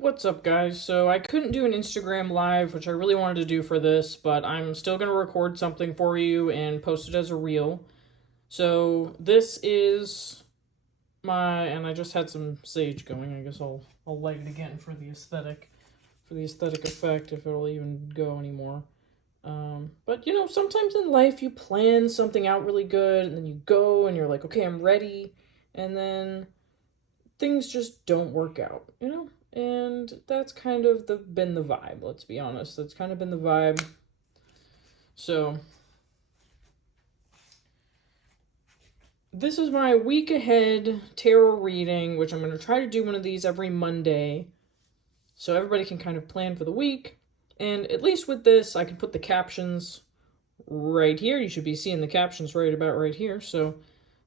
What's up, guys? So I couldn't do an Instagram live, which I really wanted to do for this, but I'm still going to record something for you and post it as a reel. So this is and I just had some sage going. I guess I'll light it again for the aesthetic effect, if it'll even go anymore. But sometimes in life you plan something out really good, and then you go and you're like, okay, I'm ready, and then things just don't work out. And that's kind of been the vibe, let's be honest. That's kind of been the vibe. So, this is my week ahead tarot reading, which I'm going to try to do one of these every Monday. So everybody can kind of plan for the week. And at least with this, I can put the captions right here. You should be seeing the captions right about right here. So,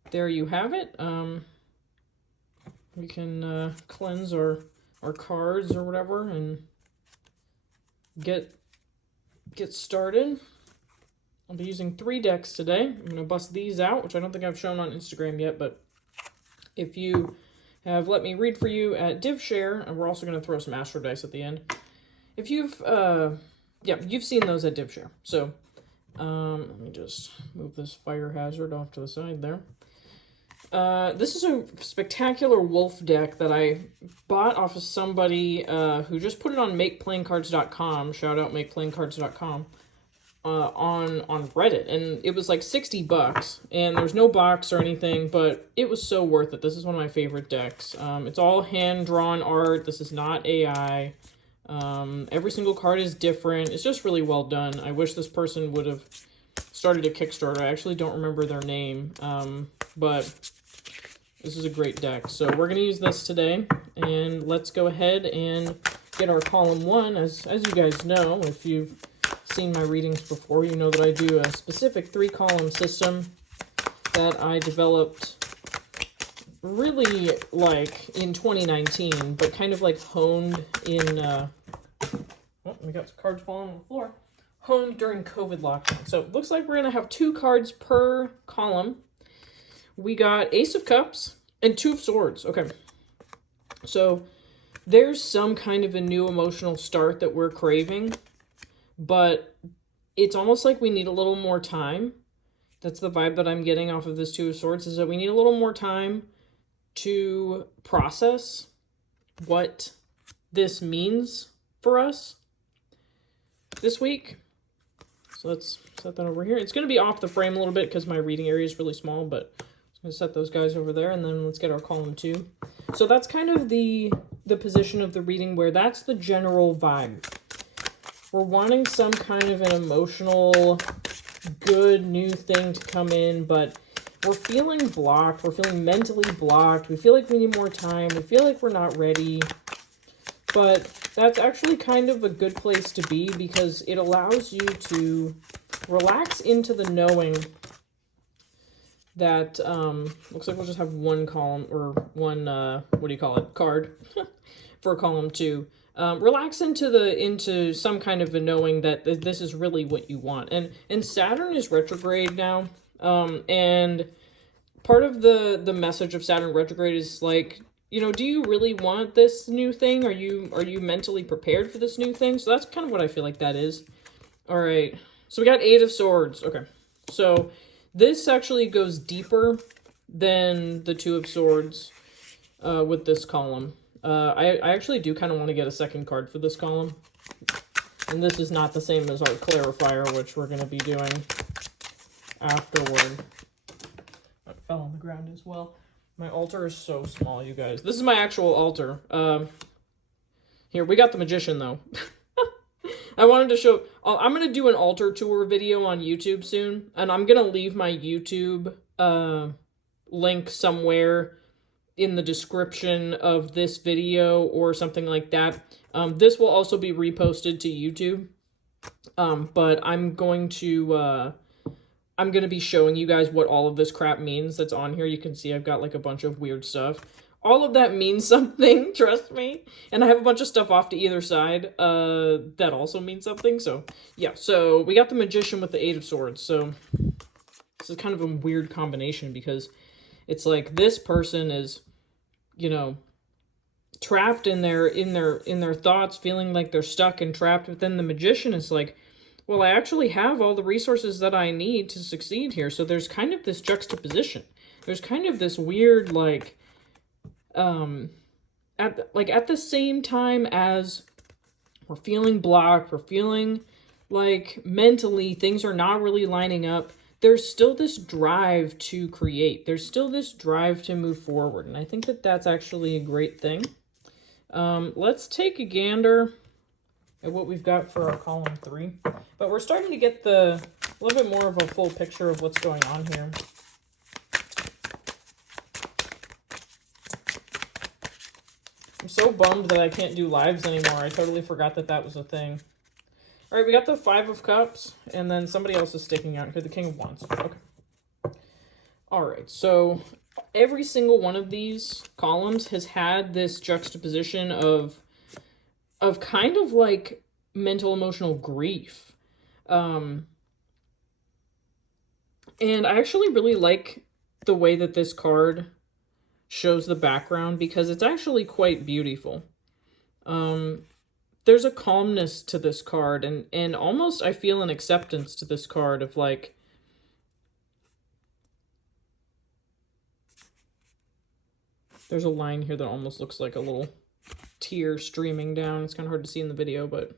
there you have it. We can cleanse our cards or whatever and get started. I'll be using 3 decks today. I'm going to bust these out, which I don't think I've shown on Instagram yet, but if you have let me read for you at DivShare, and we're also going to throw some Astro Dice at the end. If you've seen those at DivShare. So, let me just move this fire hazard off to the side there. This is a spectacular wolf deck that I bought off of somebody who just put it on MakePlayingCards.com. Shout out MakePlayingCards.com. On Reddit, and it was like $60, and there's no box or anything, but it was so worth it. This is one of my favorite decks. It's all hand-drawn art. This is not AI. Every single card is different. It's just really well done. I wish this person would have started a Kickstarter. I actually don't remember their name, but this is a great deck. So we're going to use this today, and let's go ahead and get our column 1. As you guys know, if you've seen my readings before, you know that I do a specific 3-column system that I developed really like in 2019, but kind of like honed in, we got some cards falling on the floor, honed during COVID lockdown. So it looks like we're going to have 2 cards per column. We got Ace of Cups and 2 of Swords. Okay, so there's some kind of a new emotional start that we're craving, but it's almost like we need a little more time. That's the vibe that I'm getting off of this 2 of Swords, is that we need a little more time to process what this means for us this week. So let's set that over here. It's going to be off the frame a little bit because my reading area is really small, but I'm going to set those guys over there, and then let's get our column 2. So that's kind of the position of the reading, where that's the general vibe. We're wanting some kind of an emotional, good, new thing to come in, but we're feeling blocked. We're feeling mentally blocked. We feel like we need more time. We feel like we're not ready. But that's actually kind of a good place to be, because it allows you to relax into the knowing that, looks like we'll just have one column, or one, card for column 2. Relax into some kind of a knowing that this is really what you want. And Saturn is retrograde now. And part of the message of Saturn retrograde is like, do you really want this new thing? Are you mentally prepared for this new thing? So that's kind of what I feel like that is. All right. So we got 8 of Swords. Okay. So this actually goes deeper than the 2 of Swords with this column. I actually do kind of want to get a second card for this column. And this is not the same as our clarifier, which we're going to be doing afterward. It fell on the ground as well. My altar is so small, you guys. This is my actual altar. Here, we got the Magician, though. I wanted to show... I'm going to do an altar tour video on YouTube soon. And I'm going to leave my YouTube link somewhere in the description of this video or something like that. This will also be reposted to YouTube. But I'm going to be showing you guys what all of this crap means that's on here. You can see I've got like a bunch of weird stuff. All of that means something, trust me. And I have a bunch of stuff off to either side that also means something. So, yeah. So, we got the Magician with the 8 of Swords. So, this is kind of a weird combination, because it's like this person is, trapped in their thoughts, feeling like they're stuck and trapped. But then the magician is like, well, I actually have all the resources that I need to succeed here. So there's kind of this juxtaposition. There's kind of this weird, like, at the same time as we're feeling blocked, we're feeling like mentally things are not really lining up, there's still this drive to create. There's still this drive to move forward. And I think that that's actually a great thing. Let's take a gander at what we've got for our column 3. But we're starting to get a little bit more of a full picture of what's going on here. I'm so bummed that I can't do lives anymore. I totally forgot that that was a thing. All right, we got the 5 of Cups, and then somebody else is sticking out here, the King of Wands. Okay. All right, so every single one of these columns has had this juxtaposition of kind of like mental emotional grief. And I actually really like the way that this card shows the background, because it's actually quite beautiful. There's a calmness to this card, and almost I feel an acceptance to this card of like, there's a line here that almost looks like a little tear streaming down. It's kind of hard to see in the video, but,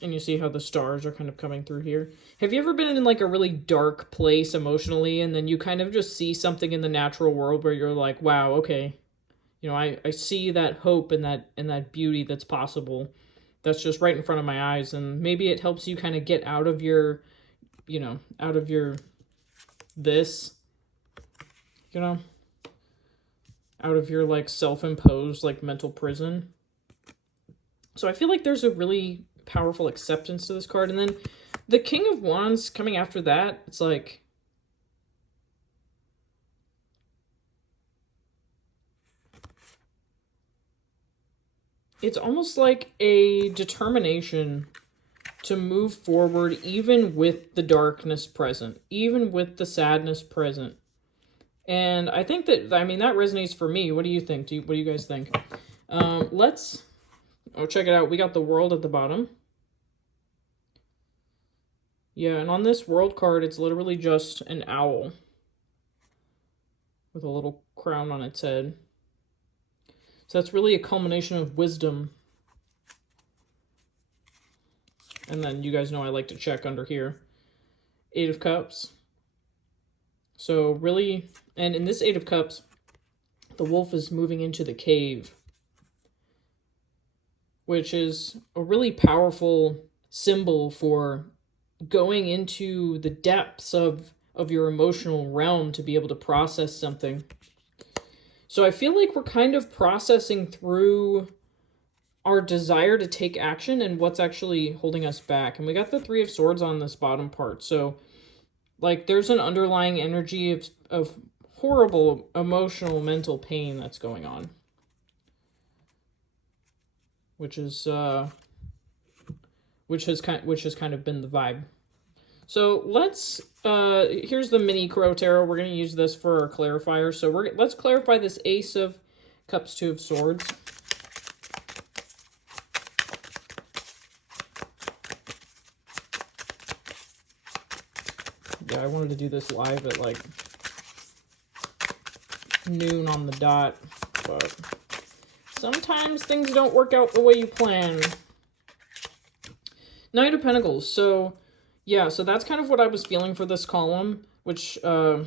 and you see how the stars are kind of coming through here. Have you ever been in like a really dark place emotionally, and then you kind of just see something in the natural world where you're like, wow, okay, you know, I see that hope and that beauty that's possible. That's just right in front of my eyes. And maybe it helps you kind of get out of your, you know, out of your, this, you know, out of your like self-imposed like mental prison. So I feel like there's a really powerful acceptance to this card. And then the King of Wands coming after that, it's like, it's almost like a determination to move forward even with the darkness present, even with the sadness present. And I think that, I mean, that resonates for me. What do you think? What do you guys think? Let's check it out. We got the World at the bottom. Yeah, and on this World card, it's literally just an owl with a little crown on its head. So that's really a culmination of wisdom. And then you guys know I like to check under here. 8 of Cups. So really, and in this 8 of Cups, the wolf is moving into the cave, which is a really powerful symbol for going into the depths of your emotional realm to be able to process something. So I feel like we're kind of processing through our desire to take action and what's actually holding us back. And we got the 3 of Swords on this bottom part. So like there's an underlying energy of horrible emotional mental pain that's going on. Which has kind of been the vibe. So let's, here's the mini Crow Tarot. We're going to use this for our clarifier. So let's clarify this Ace of Cups, 2 of Swords. Yeah, I wanted to do this live at like noon on the dot, but sometimes things don't work out the way you plan. Knight of Pentacles. So yeah, so that's kind of what I was feeling for this column, which, let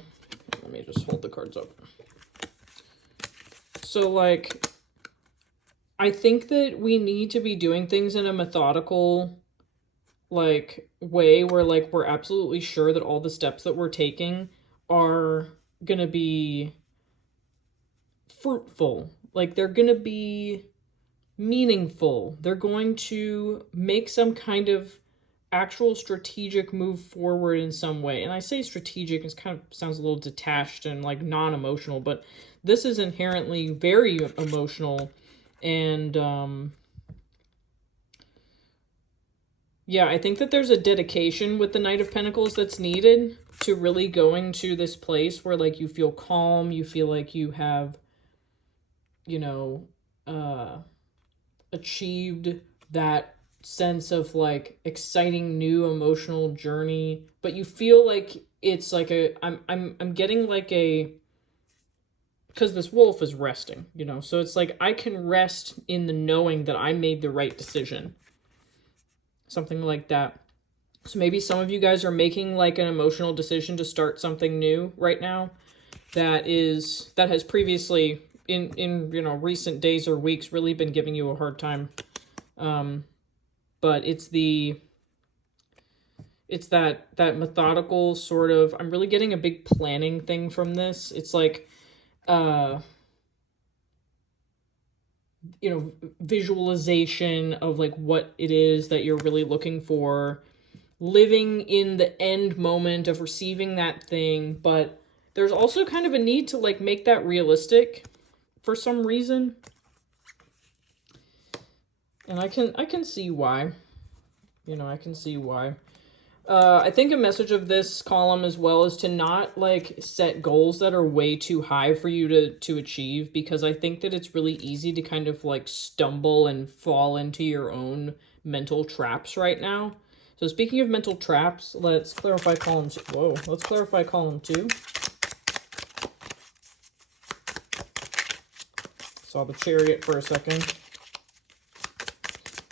me just hold the cards up. So, like, I think that we need to be doing things in a methodical, like, way where, like, we're absolutely sure that all the steps that we're taking are gonna be fruitful. Like, they're gonna be meaningful. They're going to make some kind of actual strategic move forward in some way. And I say strategic, it kind of sounds a little detached and like non-emotional, but this is inherently very emotional. And yeah, I think that there's a dedication with the Knight of Pentacles that's needed to really going to this place where like you feel calm, you feel like you have you know, achieved that sense of like exciting new emotional journey, but you feel like it's like I'm getting like a, because this wolf is resting, so it's like I can rest in the knowing that I made the right decision. Something like that. So maybe some of you guys are making like an emotional decision to start something new right now that has previously in recent days or weeks really been giving you a hard time. But it's that methodical sort of, I'm really getting a big planning thing from this. It's like visualization of like what it is that you're really looking for, living in the end moment of receiving that thing, but there's also kind of a need to like make that realistic for some reason. And I can see why. I can see why. I think a message of this column as well is to not like set goals that are way too high for you to achieve, because I think that it's really easy to kind of like stumble and fall into your own mental traps right now. So speaking of mental traps, let's clarify column 2. Whoa, let's clarify column 2. Saw the Chariot for a second.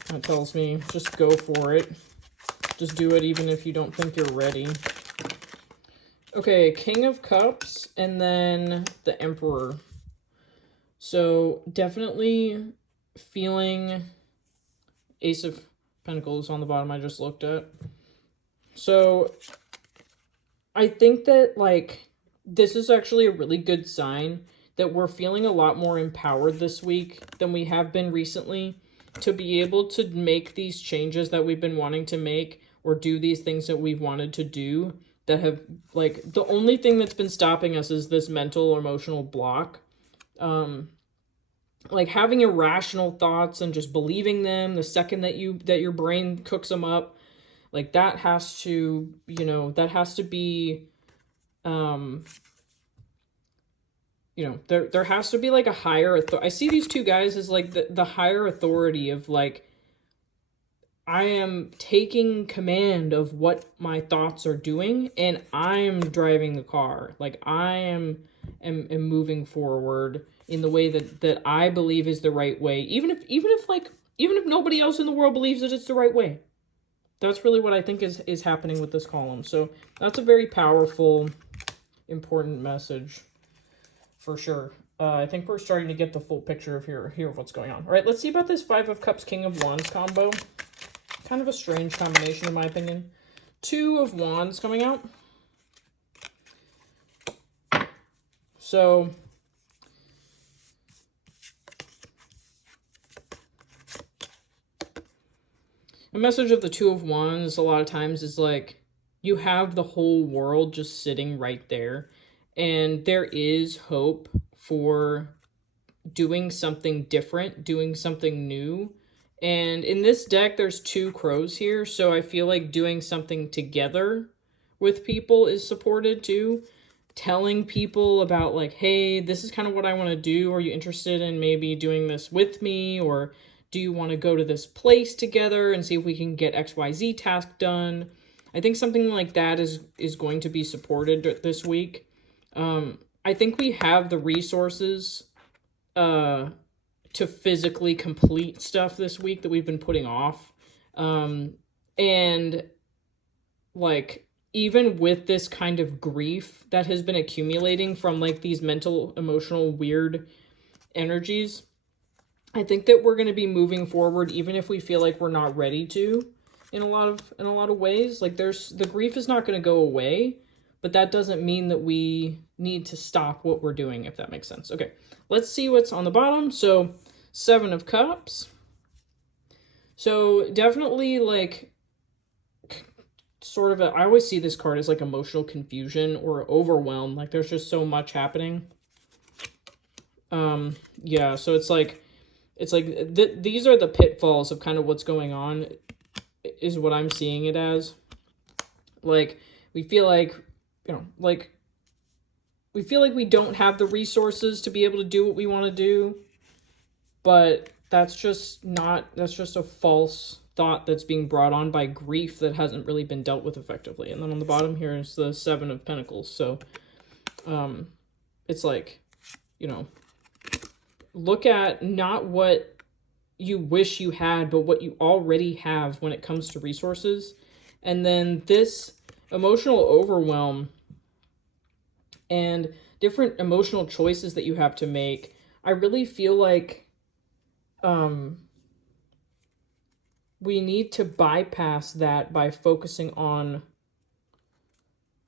That tells me just go for it. Just do it even if you don't think you're ready. Okay, King of Cups and then the Emperor. So definitely feeling Ace of Pentacles on the bottom I just looked at. So I think that like this is actually a really good sign that we're feeling a lot more empowered this week than we have been recently, to be able to make these changes that we've been wanting to make, or do these things that we've wanted to do, that have like, the only thing that's been stopping us is this mental or emotional block. Like having irrational thoughts and just believing them the second that your brain cooks them up, like that has to, that has to be, there has to be like a higher authority. I see these two guys as like the higher authority of like, I am taking command of what my thoughts are doing, and I'm driving the car. Like I am moving forward in the way that I believe is the right way, even if nobody else in the world believes that it's the right way. That's really what I think is happening with this column. So that's a very powerful, important message for sure. I think we're starting to get the full picture of what's going on. All right, let's see about this 5 of Cups, King of Wands combo. Kind of a strange combination in my opinion. 2 of Wands coming out. So a message of the 2 of Wands a lot of times is like, you have the whole world just sitting right there, and there is hope for doing something different, doing something new. And in this deck, there's 2 crows here, so I feel like doing something together with people is supported too. Telling people about like, hey, this is kind of what I want to do. Are you interested in maybe doing this with me? Or do you want to go to this place together and see if we can get XYZ task done? I think something like that is going to be supported this week. I think we have the resources to physically complete stuff this week that we've been putting off. And like, even with this kind of grief that has been accumulating from like these mental, emotional, weird energies, I think that we're going to be moving forward, even if we feel like we're not ready to, in a lot of ways. Like the grief is not going to go away, but that doesn't mean that we need to stop what we're doing, if that makes sense. Okay, let's see what's on the bottom. So 7 of Cups. So definitely like sort of I always see this card as like emotional confusion or overwhelm. Like there's just so much happening. Yeah, so it's like these are the pitfalls of kind of what's going on, is what I'm seeing it as. Like we feel like, we feel like we don't have the resources to be able to do what we want to do. but that's just a false thought that's being brought on by grief that hasn't really been dealt with effectively. And then on the bottom here is the Seven of Pentacles. So it's like, you know, look at not what you wish you had, but what you already have when it comes to resources. And then this emotional overwhelm and different emotional choices that you have to make, I really feel like we need to bypass that by focusing on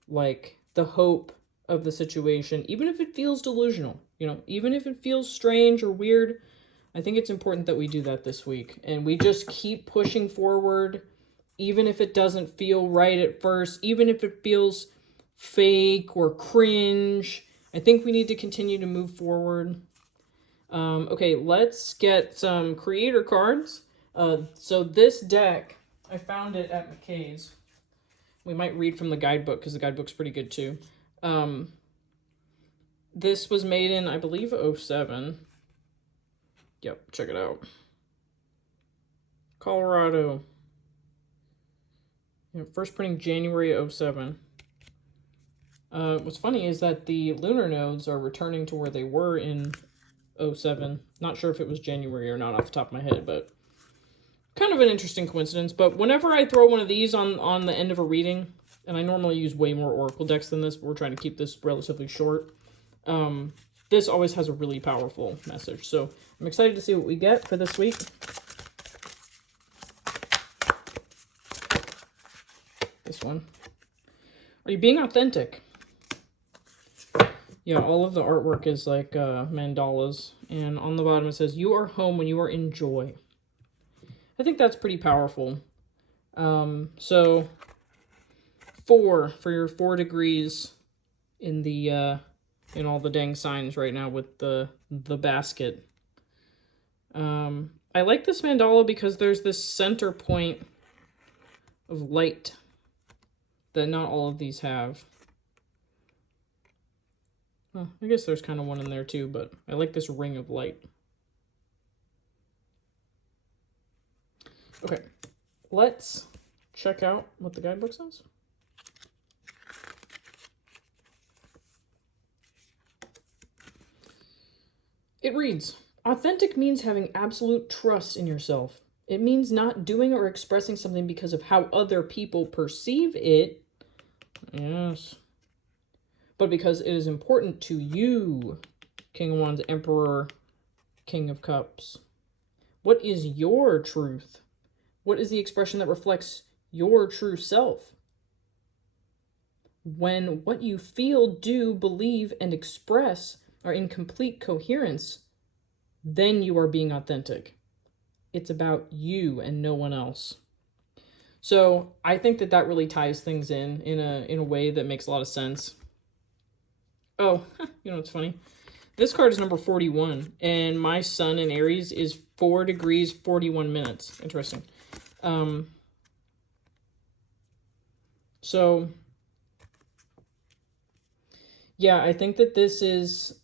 like the hope of the situation, even if it feels delusional, you know, even if it feels strange or weird. I think it's important that we do that this week, and we just keep pushing forward, even if it doesn't feel right at first, even if it feels fake or cringe. I think we need to continue to move forward. Okay, let's get some creator cards. So this deck, I found it at McKay's. We might read from the guidebook because the guidebook's pretty good too. This was made in, I believe, 07. Yep, check it out. Colorado. Yeah, first printing January 07. What's funny is that the lunar nodes are returning to where they were in 07. Not sure if it was January or not off the top of my head, but kind of an interesting coincidence. But whenever I throw one of these on the end of a reading, and I normally use way more Oracle decks than this, but we're trying to keep this relatively short, this always has a really powerful message. So I'm excited to see what we get for this week. This one. Are you being authentic? Yeah, all of the artwork is like mandalas. And on the bottom it says, you are home when you are in joy. I think that's pretty powerful. So 4 for your 4 degrees in the in all the dang signs right now with the basket. I like this mandala because there's this center point of light that not all of these have. Well, I guess there's kind of one in there too, but I like this ring of light. Okay, let's check out what the guidebook says. It reads, authentic means having absolute trust in yourself. It means not doing or expressing something because of how other people perceive it. Yes. But because it is important to you, King of Wands, Emperor, King of Cups. What is your truth? What is the expression that reflects your true self? When what you feel, do, believe, and express are in complete coherence, then you are being authentic. It's about you and no one else. So I think that that really ties things in a way that makes a lot of sense. Oh, you know what's funny? This card is number 41, and my sun in Aries is 4 degrees, 41 minutes. Interesting. So, yeah, I think that this is,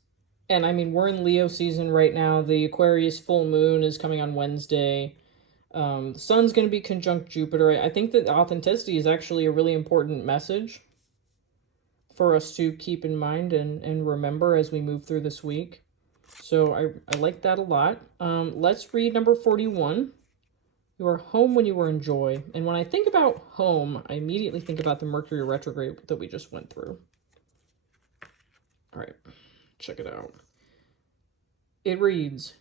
and I mean, we're in Leo season right now. The Aquarius full moon is coming on Wednesday. The sun's going to be conjunct Jupiter. I think that authenticity is actually a really important message for us to keep in mind and remember as we move through this week. So I like that a lot. Let's read number 41. You are home when you are in joy. And when I think about home, I immediately think about the Mercury retrograde that we just went through. All right, check it out. It reads,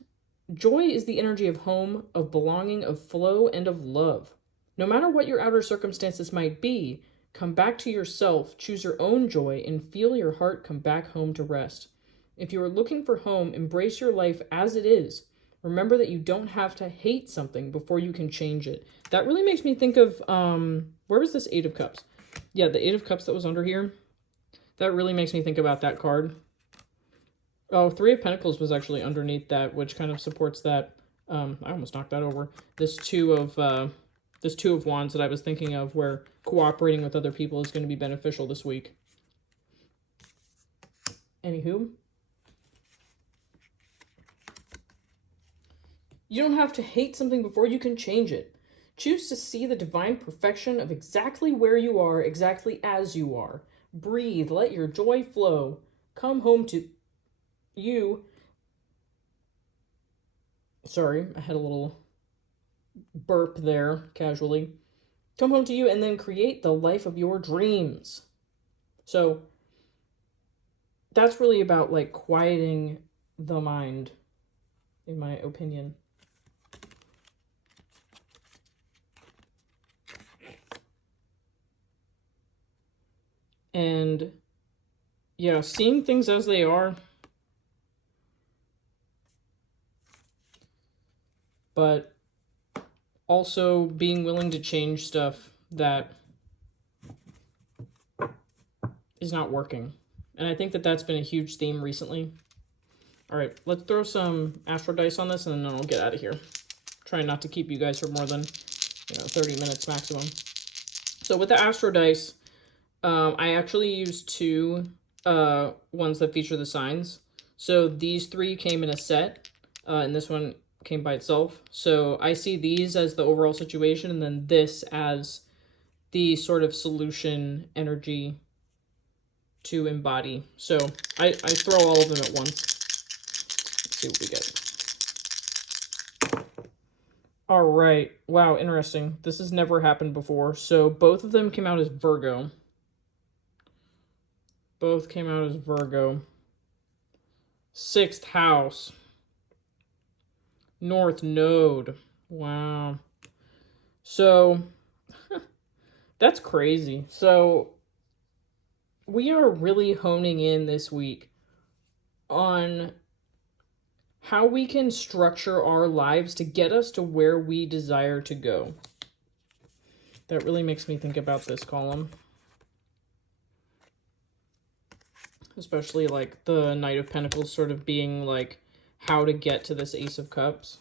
joy is the energy of home, of belonging, of flow, and of love. No matter what your outer circumstances might be, come back to yourself, choose your own joy, and feel your heart come back home to rest. If you are looking for home, embrace your life as it is. Remember that you don't have to hate something before you can change it. That really makes me think of, where was this 8 of Cups? Yeah, the 8 of Cups that was under here. That really makes me think about that card. Oh, 3 of Pentacles was actually underneath that, which kind of supports that. I almost knocked that over. This 2 of Wands that I was thinking of, where cooperating with other people is going to be beneficial this week. Anywho. You don't have to hate something before you can change it. Choose to see the divine perfection of exactly where you are, exactly as you are. Breathe, let your joy flow. Come home to you. Sorry, I had a little burp there, casually. Come home to you and then create the life of your dreams. So that's really about like quieting the mind, in my opinion. And yeah, seeing things as they are, but also being willing to change stuff that is not working. And I think that that's been a huge theme recently. All right, let's throw some astro dice on this and then I'll get out of here. Trying not to keep you guys for more than 30 minutes maximum. So with the astro dice, I actually used two ones that feature the signs. So these three came in a set, and this one came by itself. So I see these as the overall situation, and then this as the sort of solution energy to embody. So I throw all of them at once. Let's see what we get. All right. Wow, interesting. This has never happened before. So both of them came out as Virgo. Both came out as Virgo. 6th house. North node. Wow. So, that's crazy. So, we are really honing in this week on how we can structure our lives to get us to where we desire to go. That really makes me think about this column. Especially like the Knight of Pentacles sort of being like how to get to this Ace of Cups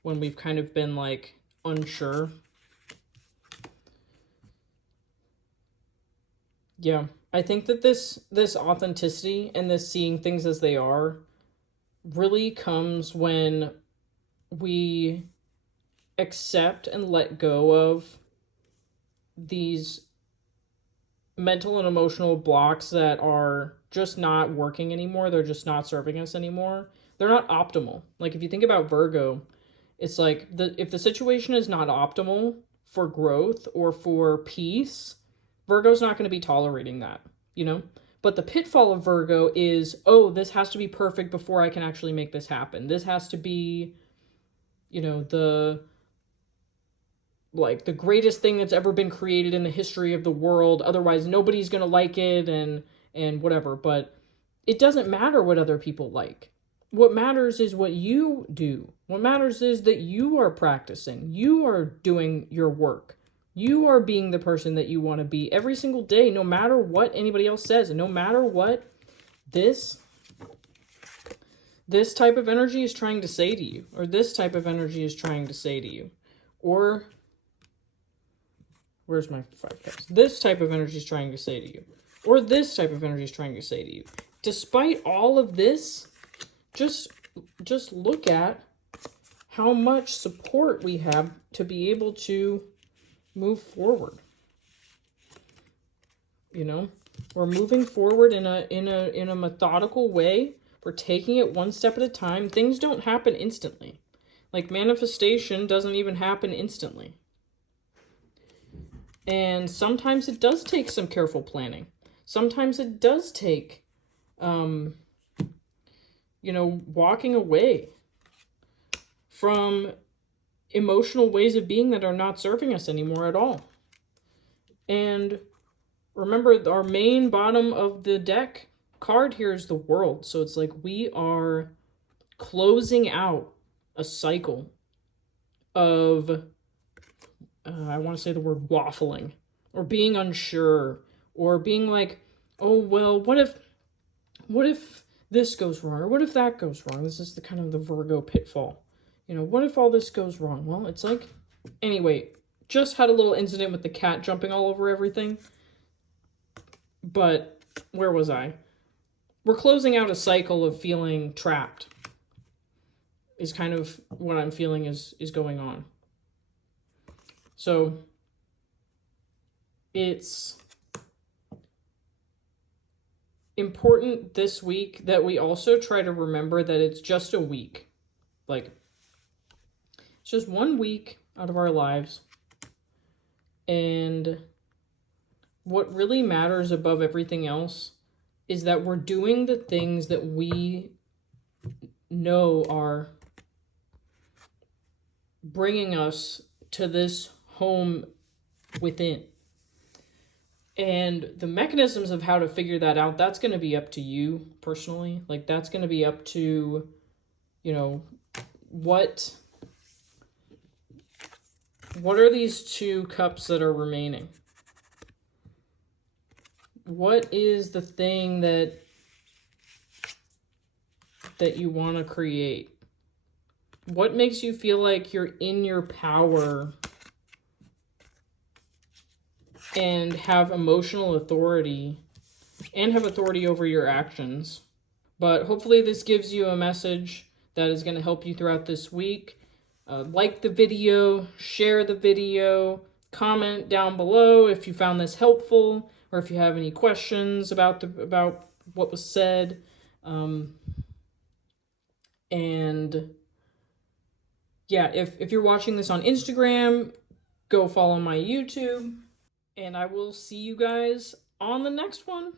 when we've kind of been like unsure. Yeah, I think that this authenticity and this seeing things as they are really comes when we accept and let go of these mental and emotional blocks that are just not working anymore. They're just not serving us anymore. They're not optimal. Like if you think about Virgo, it's like if the situation is not optimal for growth or for peace, Virgo's not going to be tolerating that, But the pitfall of Virgo is, oh, this has to be perfect before I can actually make this happen. This has to be, the greatest thing that's ever been created in the history of the world. Otherwise, nobody's going to like it and whatever. But it doesn't matter what other people like. What matters is what you do. What matters is that you are practicing. You are doing your work. You are being the person that you want to be every single day, no matter what anybody else says, and no matter what this type of energy is trying to say to you, or this type of energy is trying to say to you, or where's my 5 cups? This type of energy is trying to say to you, or this type of energy is trying to say to you. Despite all of this, just look at how much support we have to be able to move forward. We're moving forward in a methodical way. We're taking it one step at a time. Things don't happen instantly. Like manifestation doesn't even happen instantly. And sometimes it does take some careful planning. Sometimes it does take walking away from emotional ways of being that are not serving us anymore at all. And remember, our main bottom of the deck card here is the World. So it's like we are closing out a cycle of, I want to say the word waffling, or being unsure, or being like, oh, well, what if this goes wrong, or what if that goes wrong? This is the kind of the Virgo pitfall. What if all this goes wrong? Well, it's like, anyway, just had a little incident with the cat jumping all over everything. But where was I? We're closing out a cycle of feeling trapped. is kind of what I'm feeling is going on. So it's important this week that we also try to remember that it's just a week. Like, it's just 1 week out of our lives. And what really matters above everything else is that we're doing the things that we know are bringing us to this home within. And the mechanisms of how to figure that out, that's going to be up to you personally. Like, that's going to be up to, you know, what are these 2 cups that are remaining? What is the thing that you want to create? What makes you feel like you're in your power and have emotional authority and have authority over your actions? But hopefully this gives you a message that is going to help you throughout this week. Like the video, share the video, comment down below if you found this helpful or if you have any questions about what was said. And yeah, if you're watching this on Instagram, go follow my YouTube. And I will see you guys on the next one.